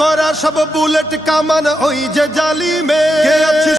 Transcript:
করা সব বুলেট কামান ওই যে জালিমে।